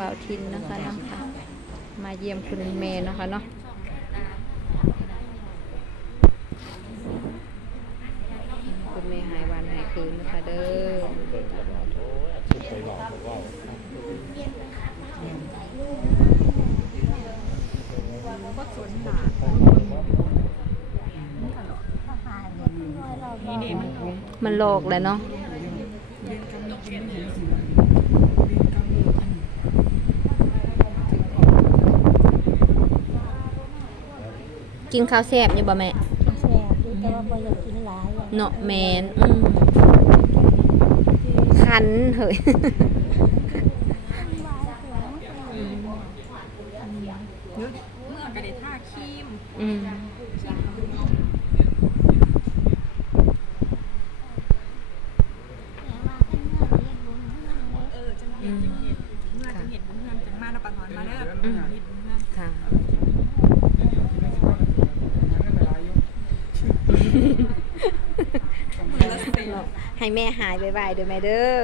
บาวทินนะคะเนาะค่ะมาเยี่ยมคุณเมย์เนาะคะเนาะคุณเมย์หายวันหายคืนนะคะเด้อมันโลกแล้วเนาะ กินข้าวแซ่บอยู่บ่แม่แซ่บอยู่แต่ว่าบ่อยากกินหลายอะเนาะแมนอืมคันเฮ้ยเมื่อกระเดท่าครีมอืมเออจังเห็นจังเห็นเมื่อจังเห็นเพื่อนจังมาแล้วปะทอนมาแล้วเห็นเพื่อนค่ะ มือละสิ ให้แม่หายไวๆเด้อแม่เด้อ